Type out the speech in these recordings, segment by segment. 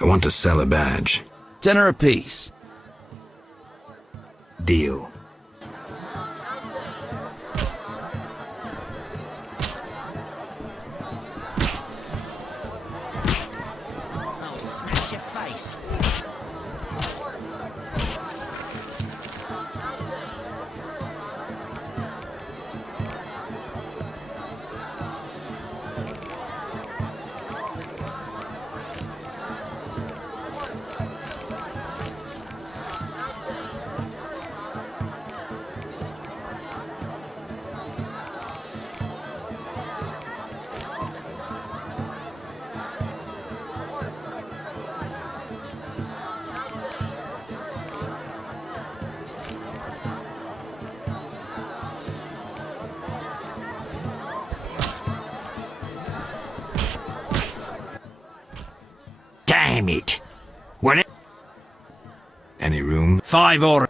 I want to sell a badge. $10 apiece. Deal. I'll smash your face. Damn it. When it... Any room? 5 or...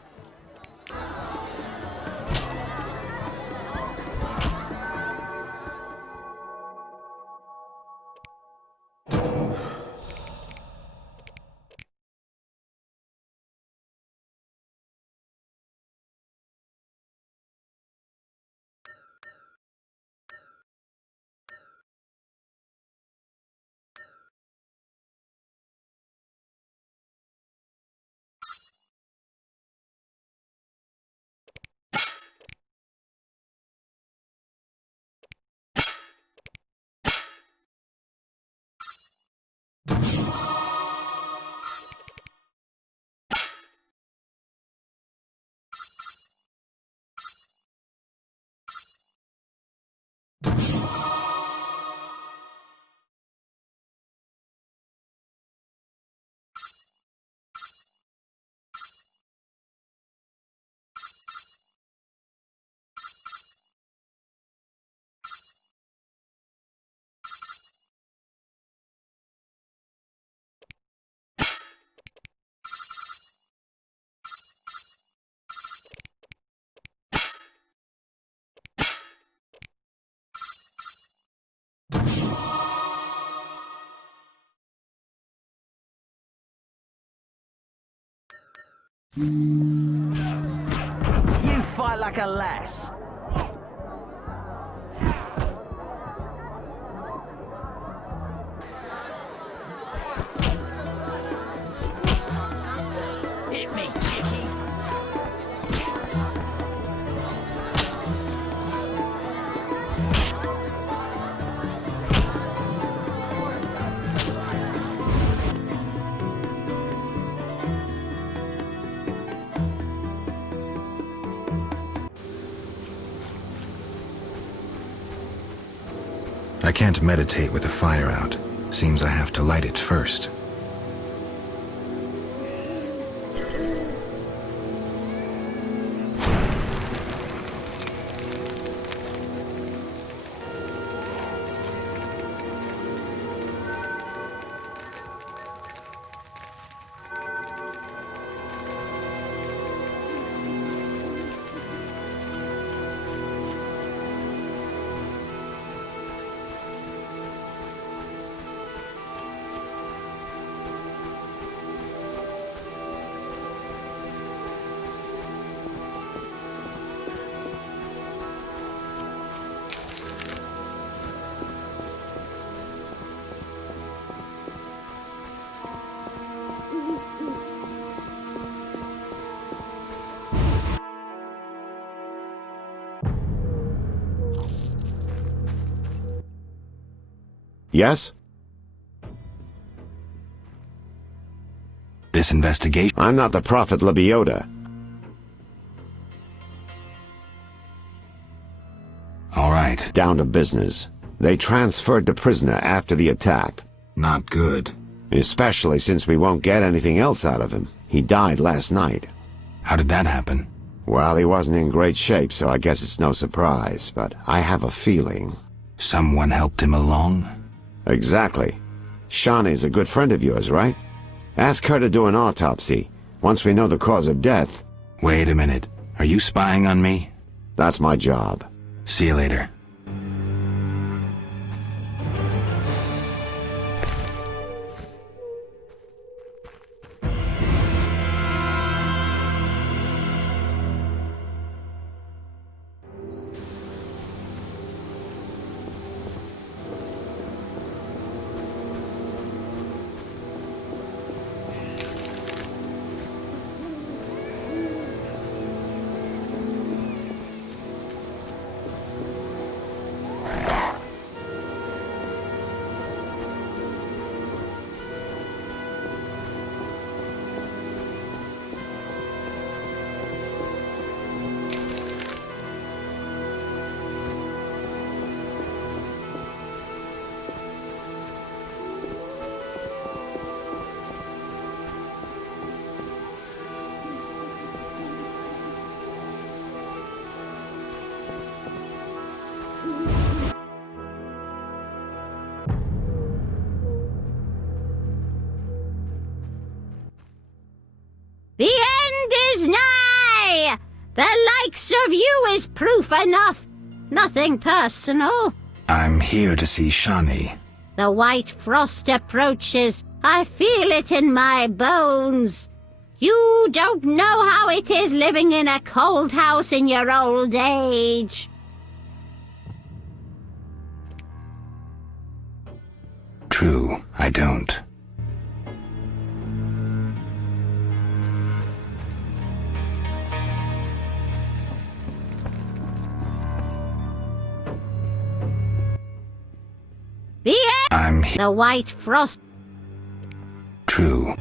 You fight like a lass. Hit me, chickie. I can't meditate with the fire out. Seems I have to light it first. Yes? This investigation... I'm not the Prophet Lebiota. All right. Down to business. They transferred the prisoner after the attack. Not good. Especially since we won't get anything else out of him. He died last night. How did that happen? Well, he wasn't in great shape, so I guess it's no surprise, but I have a feeling. Someone helped him along? Exactly. Shawnee's a good friend of yours, right? Ask her to do an autopsy, once we know the cause of death. Wait a minute. Are you spying on me? That's my job. See you later. The end is nigh! The likes of you is proof enough. Nothing personal. I'm here to see Shawnee. The white frost approaches. I feel it in my bones. You don't know how it is living in a cold house in your old age. True, I don't. The end. I'm here. The white frost. True.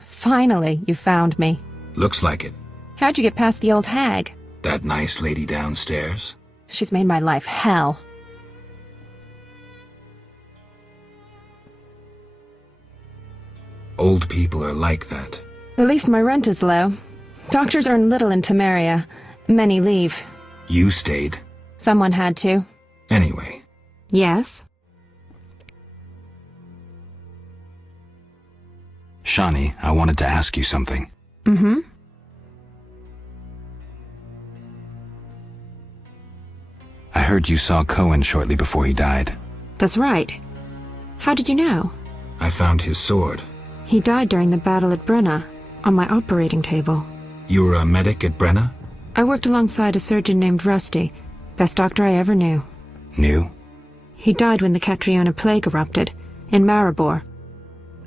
Finally, you found me. Looks like it. How'd you get past the old hag? That nice lady downstairs? She's made my life hell. Old people are like that. At least my rent is low. Doctors earn little in Temeria. Many leave. You stayed. Someone had to. Anyway, Yes? Shawnee, I wanted to ask you something. Mm-hmm. I heard you saw Cohen shortly before he died. That's right. How did you know? I found his sword. He died during the battle at Brenna, on my operating table. You were a medic at Brenna? I worked alongside a surgeon named Rusty, best doctor I ever knew. Knew? He died when the Catriona plague erupted, in Maribor.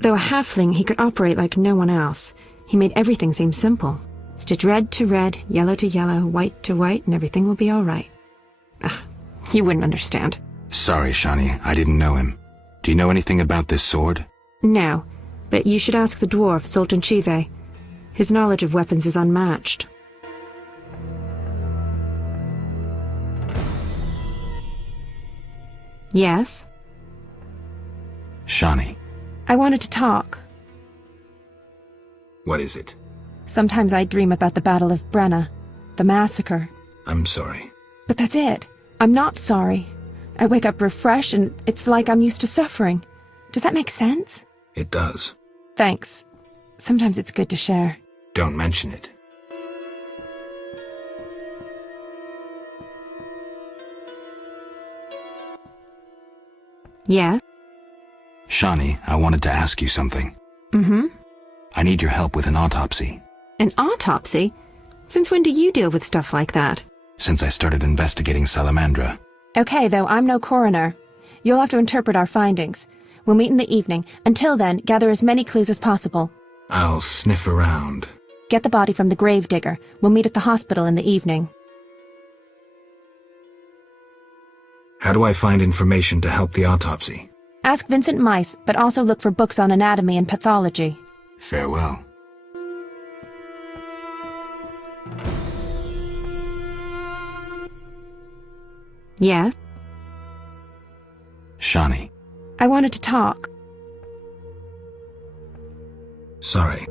Though a halfling, he could operate like no one else. He made everything seem simple. Stitch red to red, yellow to yellow, white to white, and everything will be all right. You wouldn't understand. Sorry, Shawnee, I didn't know him. Do you know anything about this sword? No, but you should ask the dwarf, Zoltan Chive. His knowledge of weapons is unmatched. Yes? Shawnee, I wanted to talk. what is it? Sometimes I dream about the Battle of Brenna, the massacre. I'm sorry. But that's it. I'm not sorry. I wake up refreshed and it's like I'm used to suffering. Does that make sense? It does. Thanks. Sometimes it's good to share. Don't mention it. Yes? Shawnee, I wanted to ask you something. Mm-hmm. I need your help with an autopsy. An autopsy? Since when do you deal with stuff like that? Since I started investigating Salamandra. Okay, though, I'm no coroner. You'll have to interpret our findings. We'll meet in the evening. Until then, gather as many clues as possible. I'll sniff around. Get the body from the gravedigger. We'll meet at the hospital in the evening. How do I find information to help the autopsy? Ask Vincent Mice, but also look for books on anatomy and pathology. Farewell. Yes? Shawnee, I wanted to talk. Sorry.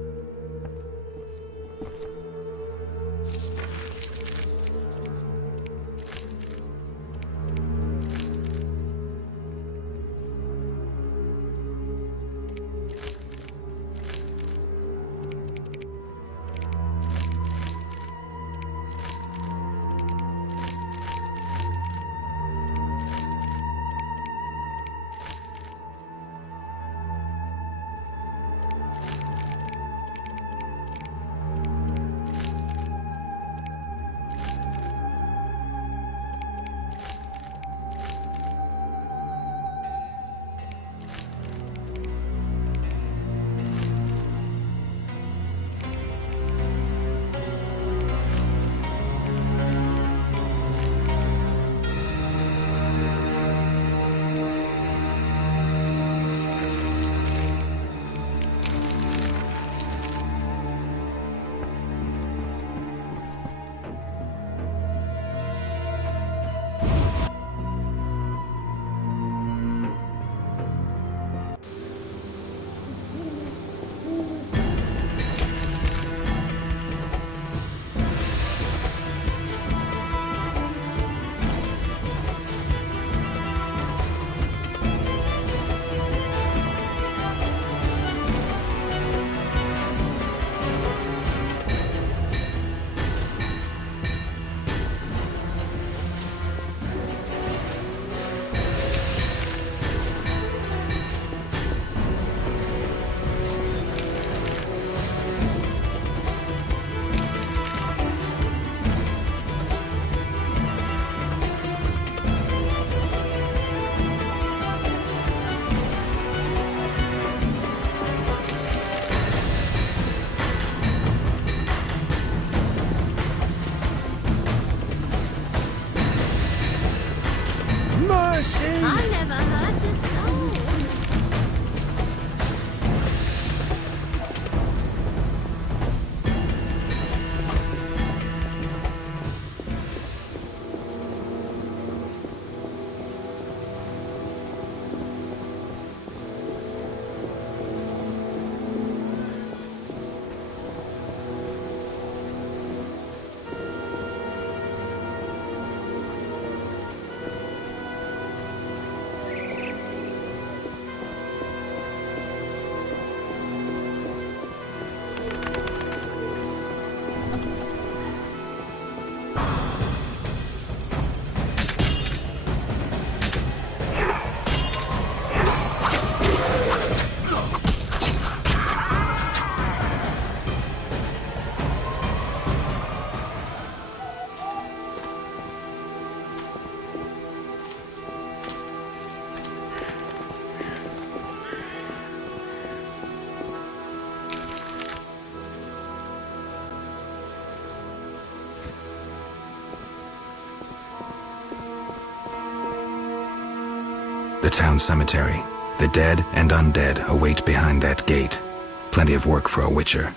I never heard the song. The town cemetery. The dead and undead await behind that gate. Plenty of work for a witcher.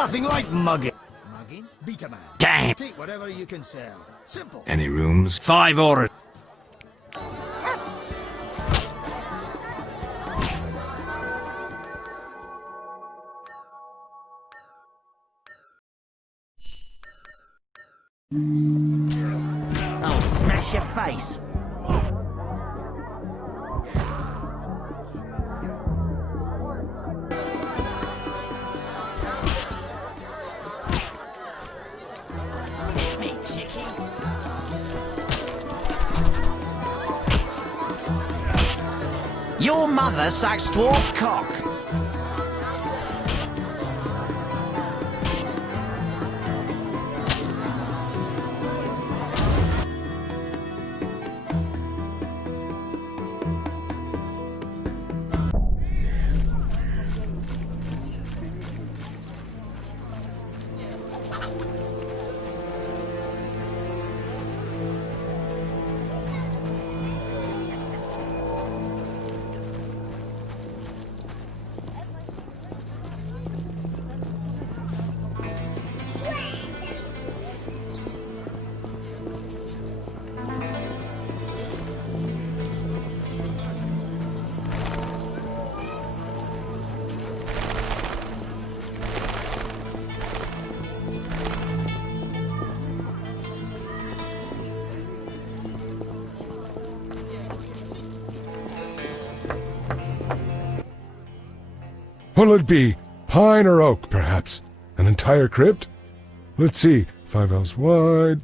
Nothing like mugging. Mugging? Beat a man. Damn. Take whatever you can sell. Simple. Any rooms? 5 orders. I'll smash your face. Hit me, chickie. Your mother sucks dwarf cock. What'll it be? Pine or oak, perhaps? An entire crypt? Let's see. 5 ells wide.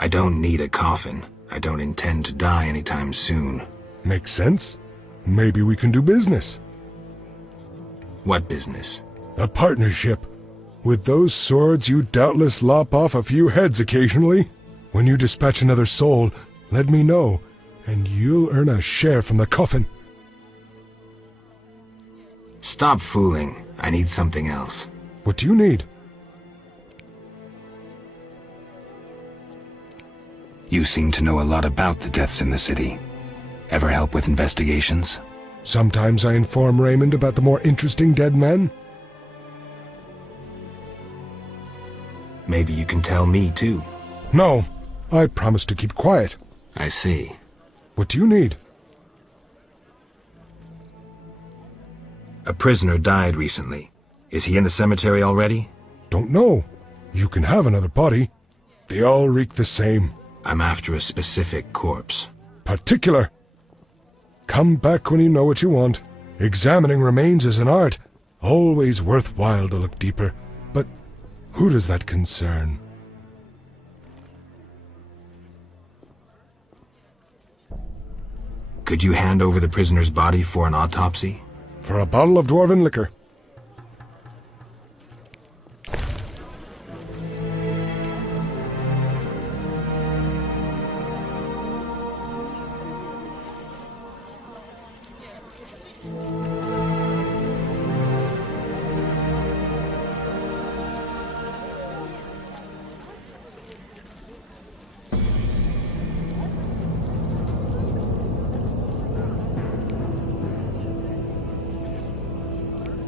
I don't need a coffin. I don't intend to die anytime soon. Makes sense. Maybe we can do business. What business? A partnership. With those swords, you doubtless lop off a few heads occasionally. When you dispatch another soul, let me know, and you'll earn a share from the coffin. Stop fooling. I need something else. What do you need? You seem to know a lot about the deaths in the city. Ever help with investigations? Sometimes I inform Raymond about the more interesting dead men. Maybe you can tell me too. No, I promise to keep quiet. I see. What do you need? A prisoner died recently. Is he in the cemetery already? Don't know. You can have another body. They all reek the same. I'm after a specific corpse. Particular. Come back when you know what you want. Examining remains is an art. Always worthwhile to look deeper. But who does that concern? Could you hand over the prisoner's body for an autopsy? For a bottle of dwarven liquor.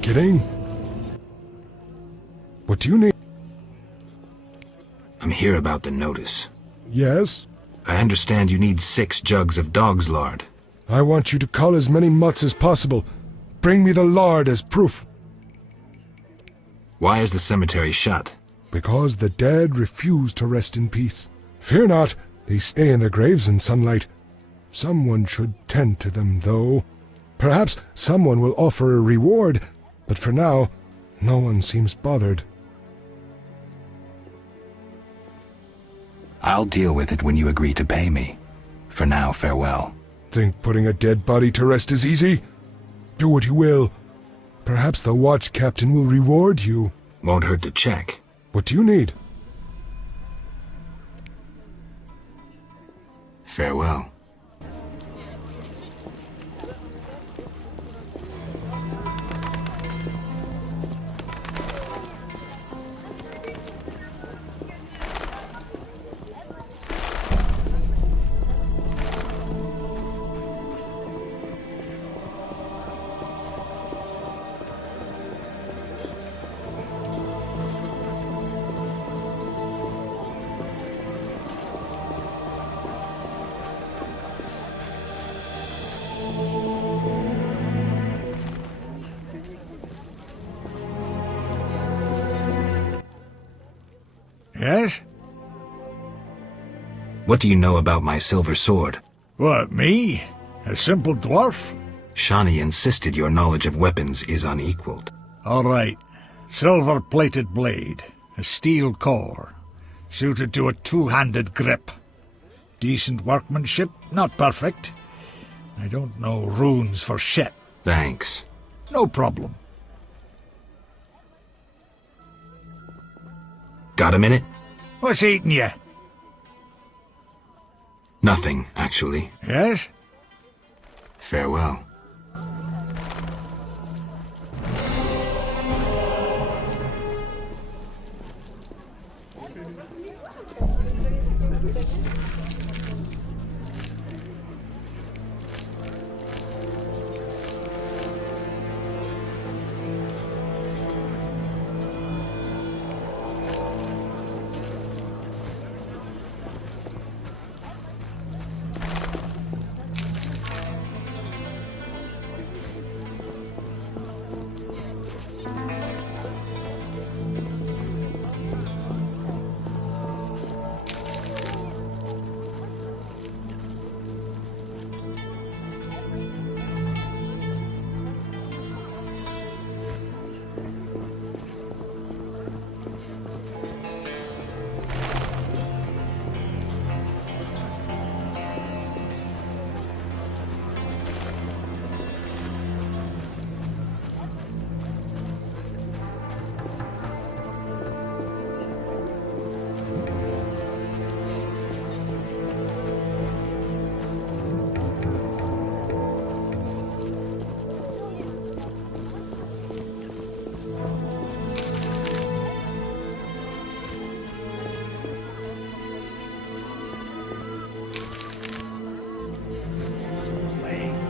Get in. What do you need? I'm here about the notice. Yes? I understand you need 6 jugs of dog's lard. I want you to cull as many mutts as possible. Bring me the lard as proof. Why is the cemetery shut? Because the dead refuse to rest in peace. Fear not, they stay in their graves in sunlight. Someone should tend to them, though. Perhaps someone will offer a reward, but for now, no one seems bothered. I'll deal with it when you agree to pay me. For now, farewell. Think putting a dead body to rest is easy? Do what you will. Perhaps the watch captain will reward you. Won't hurt to check. What do you need? Farewell. Yes? What do you know about my silver sword? What, me? A simple dwarf? Shani insisted your knowledge of weapons is unequaled. All right. Silver-plated blade. A steel core. Suited to a two-handed grip. Decent workmanship, not perfect. I don't know runes for shit. Thanks. No problem. Got a minute? What's eating you? Nothing, actually. Yes? Farewell.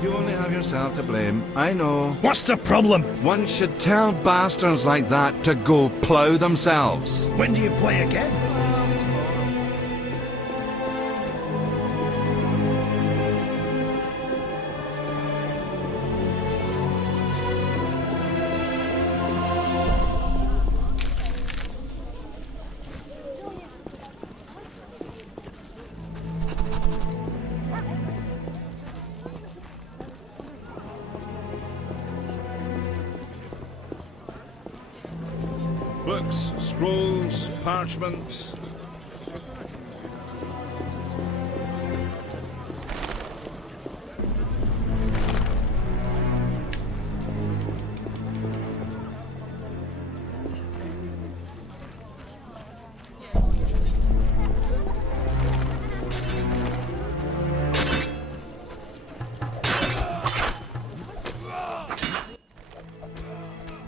You only have yourself to blame, I know. What's the problem? One should tell bastards like that to go plough themselves. When do you play again? Books, scrolls, parchments.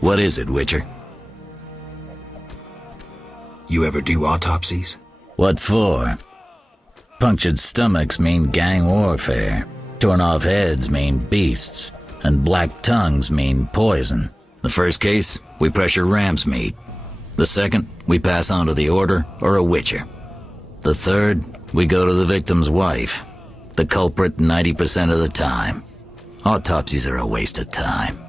What is it, Witcher? You ever do autopsies? What for? Punctured stomachs mean gang warfare. Torn off heads mean beasts. And black tongues mean poison. The first case, we pressure ram's meat. The second, we pass on to the Order or a Witcher. The third, we go to the victim's wife. The culprit 90% of the time. Autopsies are a waste of time.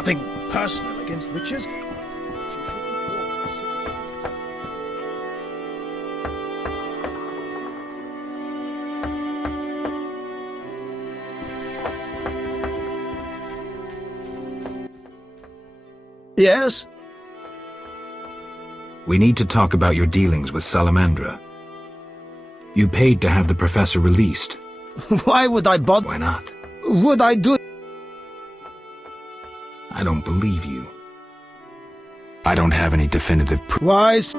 nothing personal against witches. She shouldn't walk the city streets. Yes? We need to talk about your dealings with Salamandra. You paid to have the professor released. Why would I bother? Why not? Would I do? I don't believe you. I don't have any definitive proof. Wise.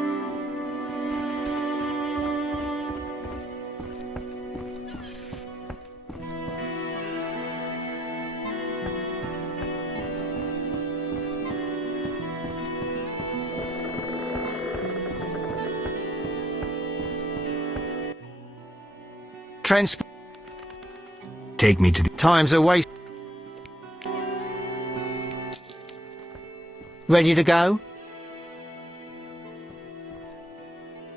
Take me to the... Time's a waste. Ready to go?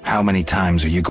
How many times are you...